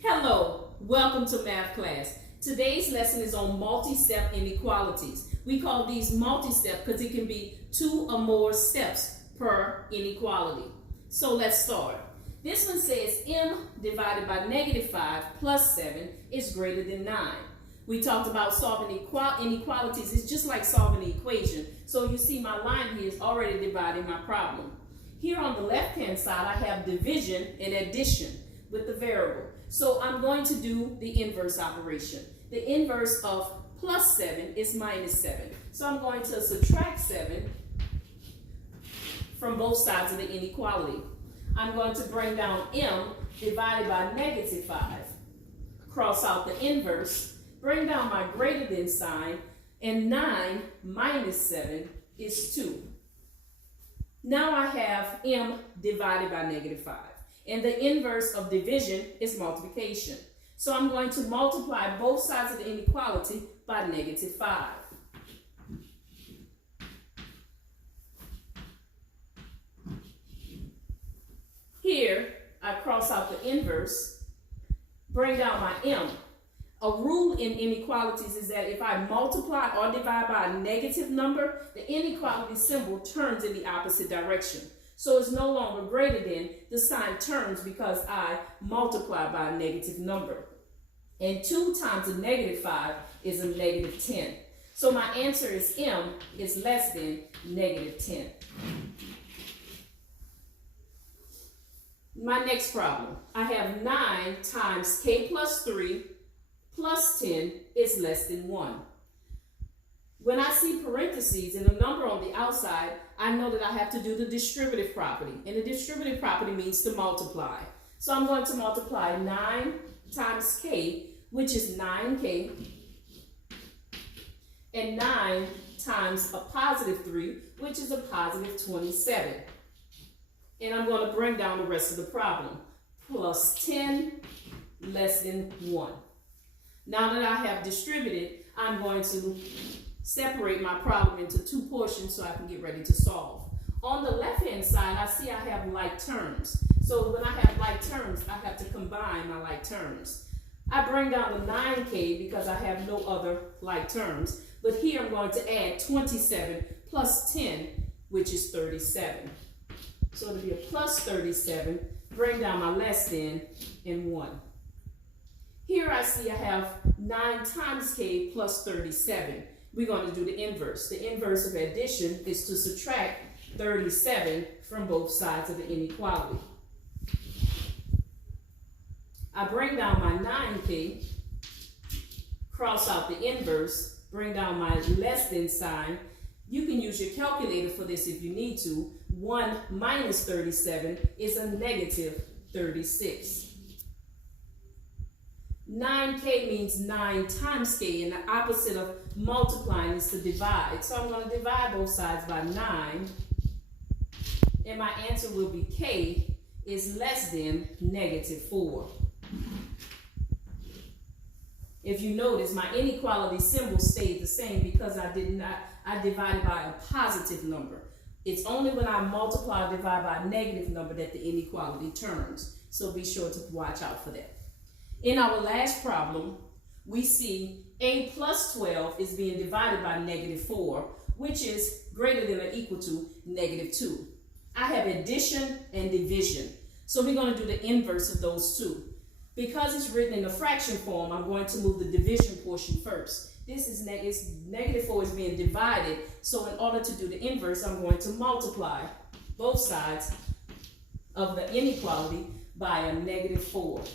Hello, welcome to math class. Today's lesson is on multi-step inequalities. We call these multi-step because it can be 2 or more steps per inequality. So let's start. This one says m divided by -5 plus 7 is greater than 9. We talked about solving inequalities. It's just like solving the equation. So you see my line here is already dividing my problem. Here on the left-hand side, I have division and addition with the variable. So I'm going to do the inverse operation. The inverse of plus 7 is minus 7. So I'm going to subtract 7 from both sides of the inequality. I'm going to bring down m divided by -5. Cross out the inverse, bring down my greater than sign, and 9 minus 7 is 2. Now I have m divided by -5. And the inverse of division is multiplication. So I'm going to multiply both sides of the inequality by -5. Here, I cross out the inverse, bring down my m. A rule in inequalities is that if I multiply or divide by a negative number, the inequality symbol turns in the opposite direction. So it's no longer greater than, the sign turns because I multiply by a negative number. And 2 times a -5 is a -10. So my answer is m is less than -10. My next problem, I have 9 times k plus 3 plus 10 is less than 1. When I see parentheses and a number on the outside, I know that I have to do the distributive property. And the distributive property means to multiply. So I'm going to multiply 9 times k, which is 9k, and 9 times a positive 3, which is a positive 27. And I'm going to bring down the rest of the problem. Plus 10 less than 1. Now that I have distributed, I'm going to separate my problem into 2 portions so I can get ready to solve. On the left-hand side, I see I have like terms. So when I have like terms, I have to combine my like terms. I bring down the 9k because I have no other like terms. But here I'm going to add 27 plus 10, which is 37. So it'll be a plus 37, bring down my less than, and 1. Here I see I have 9 times k plus 37. We're going to do the inverse. The inverse of addition is to subtract 37 from both sides of the inequality. I bring down my 9k, cross out the inverse, bring down my less than sign. You can use your calculator for this if you need to. 1 minus 37 is a -36. 9k means 9 times k, and the opposite of multiplying is to divide. So I'm going to divide both sides by 9, and my answer will be k is less than -4. If you notice, my inequality symbol stayed the same because I divided by a positive number. It's only when I multiply or divide by a negative number that the inequality turns. So be sure to watch out for that. In our last problem, we see a plus 12 is being divided by -4, which is greater than or equal to -2. I have addition and division. So we're going to do the inverse of those two. Because it's written in a fraction form, I'm going to move the division portion first. This is -4 is being divided. So in order to do the inverse, I'm going to multiply both sides of the inequality by a -4.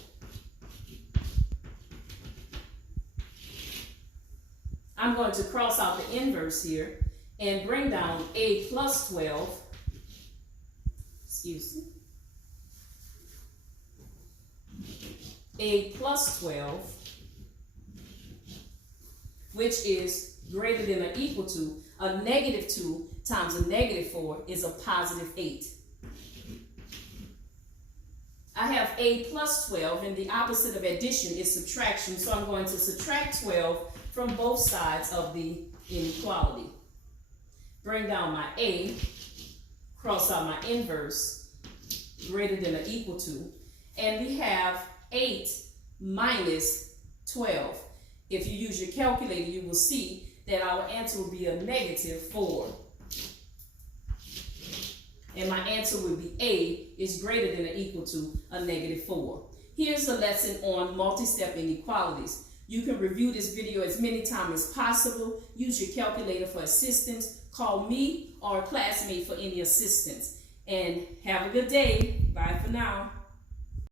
I'm going to cross out the inverse here and bring down a plus 12, excuse me, a plus 12, which is greater than or equal to a -2 times a -4 is a +8. I have a plus 12, and the opposite of addition is subtraction, so I'm going to subtract 12 from both sides of the inequality. Bring down my a, cross out my inverse, greater than or equal to, and we have 8 minus 12. If you use your calculator, you will see that our answer will be a negative 4. And my answer would be A is greater than or equal to a negative 4. Here's a lesson on multi-step inequalities. You can review this video as many times as possible. Use your calculator for assistance. Call me or a classmate for any assistance. And have a good day. Bye for now.